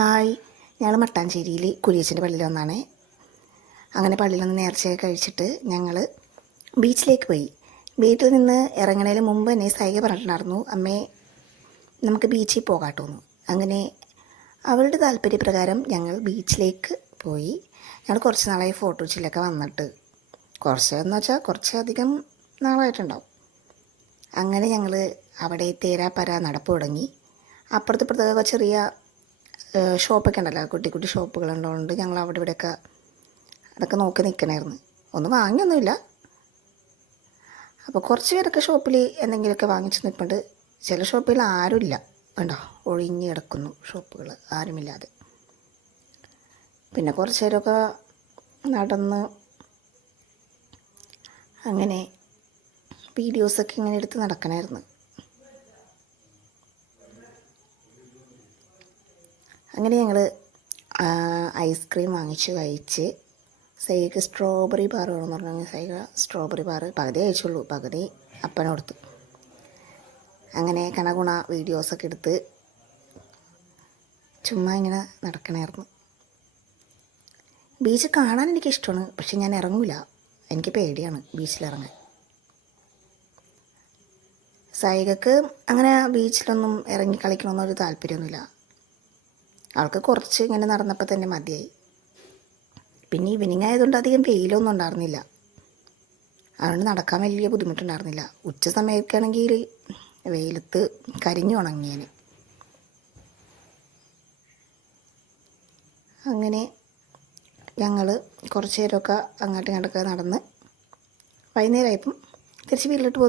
Hi, ഞങ്ങൾ മട്ടാഞ്ചേരിയിൽ കുരിയച്ചൻ്റെ പള്ളിയിൽ വന്നാണ്. അങ്ങനെ പള്ളിയിൽ നിന്ന് നേർച്ചയൊക്കെ കഴിച്ചിട്ട് ഞങ്ങൾ ബീച്ചിലേക്ക് പോയി. വീട്ടിൽ നിന്ന് ഇറങ്ങണതിന് മുമ്പ് എന്നെ സൈഗ പറഞ്ഞിട്ടുണ്ടായിരുന്നു, അമ്മേ നമുക്ക് ബീച്ചിൽ പോകാട്ടോ. അങ്ങനെ അവളുടെ താല്പര്യപ്രകാരം ഞങ്ങൾ ബീച്ചിലേക്ക് പോയി. ഞങ്ങൾ കുറച്ച് നാളായി ഫോട്ടോച്ചിലൊക്കെ വന്നിട്ട്, കുറച്ചെന്ന് വെച്ചാൽ കുറച്ചധികം നാളായിട്ടുണ്ടാവും. അങ്ങനെ ഞങ്ങൾ അവിടെ തേരാപ്പര നടപ്പ് തുടങ്ങി. അപ്പുറത്തിപ്പുറത്തൊക്കെ ചെറിയ ഷോപ്പൊക്കെ ഉണ്ടല്ലോ, കുട്ടി കുട്ടി ഷോപ്പുകളുള്ളതുകൊണ്ട് ഞങ്ങൾ അവിടെ ഇവിടെയൊക്കെ അതൊക്കെ നോക്കി നിൽക്കണമായിരുന്നു. ഒന്നും വാങ്ങിയൊന്നുമില്ല. അപ്പോൾ കുറച്ച് പേരൊക്കെ ഷോപ്പിൽ എന്തെങ്കിലുമൊക്കെ വാങ്ങിച്ച് നിൽപ്പുണ്ട്. ചില ഷോപ്പിൽ ആരുമില്ല, കണ്ടോ, ഒഴിഞ്ഞ് കിടക്കുന്നു ഷോപ്പുകൾ, ആരുമില്ലാതെ. പിന്നെ കുറച്ച് നേരമൊക്കെ നടന്ന് അങ്ങനെ വീഡിയോസൊക്കെ ഇങ്ങനെ എടുത്ത് നടക്കണമായിരുന്നു. അങ്ങനെ ഞങ്ങൾ ഐസ്ക്രീം വാങ്ങിച്ച് കഴിച്ച്, സൈഗ സ്ട്രോബെറി ബാർ വേണമെന്ന് പറഞ്ഞു. സൈഗ സ്ട്രോബെറി ബാർ പകുതി കഴിച്ചുള്ളൂ, പകുതി അപ്പന കൊടുത്തു. അങ്ങനെ കണകുണ വീഡിയോസൊക്കെ എടുത്ത് ചുമ്മാ ഇങ്ങനെ നടക്കണമായിരുന്നു. ബീച്ച് കാണാൻ എനിക്കിഷ്ടമാണ്, പക്ഷെ ഞാൻ ഇറങ്ങില്ല, എനിക്ക് പേടിയാണ് ബീച്ചിലിറങ്ങാൻ. സൈഗക്ക് അങ്ങനെ ബീച്ചിലൊന്നും ഇറങ്ങി കളിക്കണമെന്നൊരു താല്പര്യമൊന്നുമില്ല. അവൾക്ക് കുറച്ച് ഇങ്ങനെ നടന്നപ്പോൾ തന്നെ മതിയായി. പിന്നെ ഈവനിങ് ആയതുകൊണ്ട് അധികം വെയിലൊന്നും ഉണ്ടായിരുന്നില്ല, അതുകൊണ്ട് നടക്കാൻ വലിയ ബുദ്ധിമുട്ടുണ്ടായിരുന്നില്ല. ഉച്ച സമയത്താണെങ്കിൽ വെയിലത്ത് കരിഞ്ഞു ഉണങ്ങിയേനെ. അങ്ങനെ ഞങ്ങൾ കുറച്ച് നേരമൊക്കെ അങ്ങോട്ടും ഇങ്ങോട്ടൊക്കെ നടന്ന് വൈകുന്നേരമായപ്പം തിരിച്ച് വീട്ടിലോട്ട് പോന്നു.